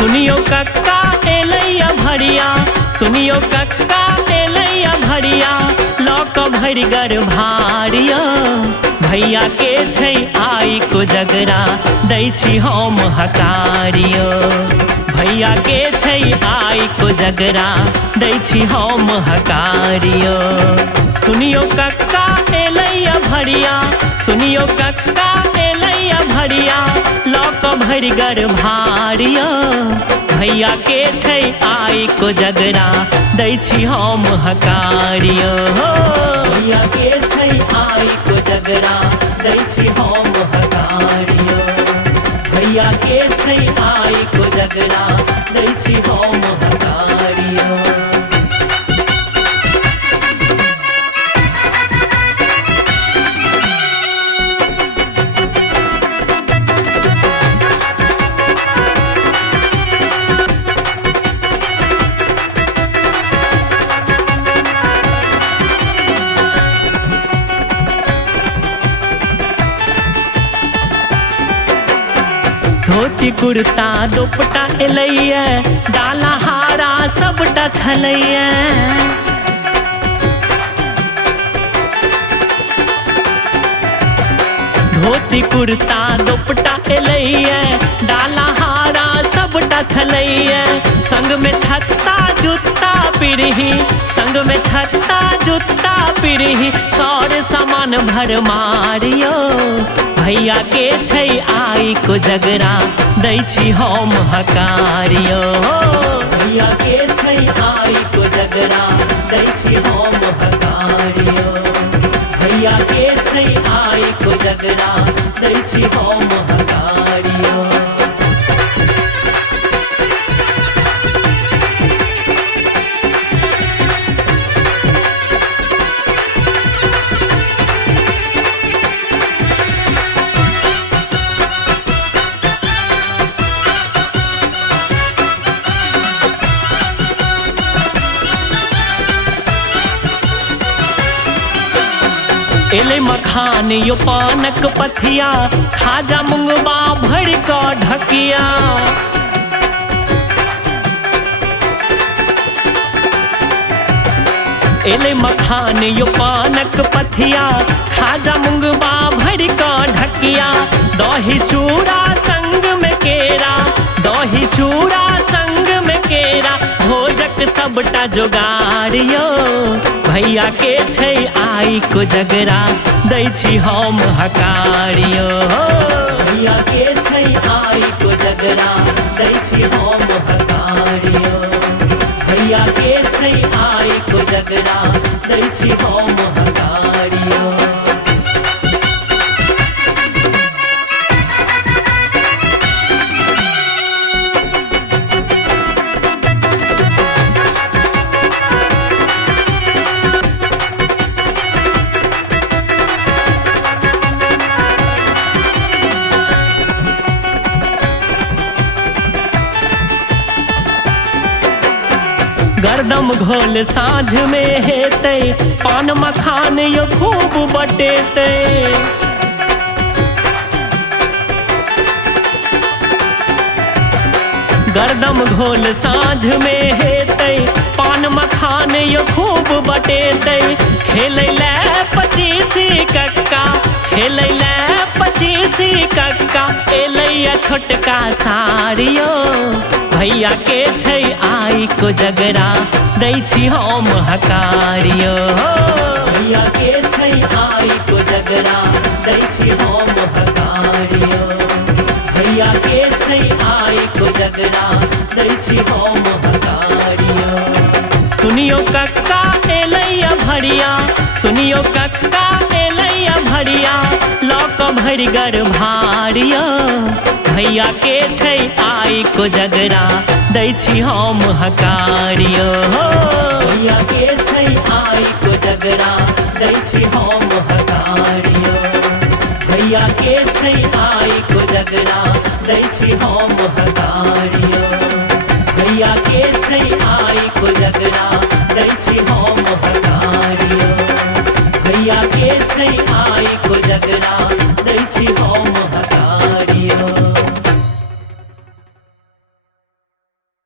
सुनियो कक्का एलैया भरिया, सुनियो कक्का एलैया भरिया, लौक भरि गर भारिया। भैया के छै आई कोजगरा, दै छी हम हकारियो। भैया के छै आई कोजगरा, दै छी हम हकारियो। सुनियो कक्का एलैया भरिया, सुनियो कक्का एलैया भरिया, लौक भरि गर भारिया। भैया के छै आई कोजगरा, दै छी हम हकारियो। भैया के छै आई कोजगरा, दै छी हम हकारियो। भैया के छै आई कोजगरा, दै छी हम हकारियो। धोती कुर्ता दुपट्टा एलैया, डाला हारा सबटा छलैया। धोती कुर्ता दुपट्टा एलैया, डाला हारा सबटा छलैया। संग में छत्ता जूता पिरही, संग में छत्ता जूता पिरही, सौर सामान भर मारियो। भैया के छै आई कोजगरा, दै छी हम हकारियो। भैया के छै आई कोजगरा, दै छी हम हकारियो। भैया के छै आई कोजगरा, दै छी हम हकारियो। एले मखान यो पानक पथिया, खाजा मुंगबा भरि कऽ ढकिया। एले मखान यो पानक पथिया, खाजा मुंगबा भरि कऽ ढकिया। दही चूड़ा संग में केरा, दही चूड़ा संग में केरा, भोजक सबटा जोगारियो। भैया के छै आई कोजगरा, दै छी हम हकारियो। भैया के छै आई कोजगरा, दै छी हम हकारियो। भैया के छै आई कोजगरा, दै छी हम हकारियो। गरदम घोल साँझ में हेतै, पान मखान यो खूब बटेतै। गरदम घोल साँझ में हेतै, पान मखान यो खूब बटेतै। खेलै लै 25 कक्का, खेलै लै 25 कक्का, एलैया छोटका सारियो। भैया के छै आई कोजगरा, दै छी हम हकारियो। भैया के छै आई कोजगरा, दै छी हम हकारियो। भैया के छै आई कोजगरा, दै छी हम हकारियो। सुनियो कक्का एलैया भरिया, सुनियो कक्का एलैया भरिया, लौक भरि गर भारिया। भैया के छै आई कोजगरा, दै छी हम हकारियो। भैया के छै आई कोजगरा, दै छी हम हकारियो। भैया के छै आई कोजगरा, दै छी हम हकारियो। भैया के छै आई कोजगरा, दै छी हम हकारियो। भैया के छै आई कोजगरा, दै छी हम हकारियो।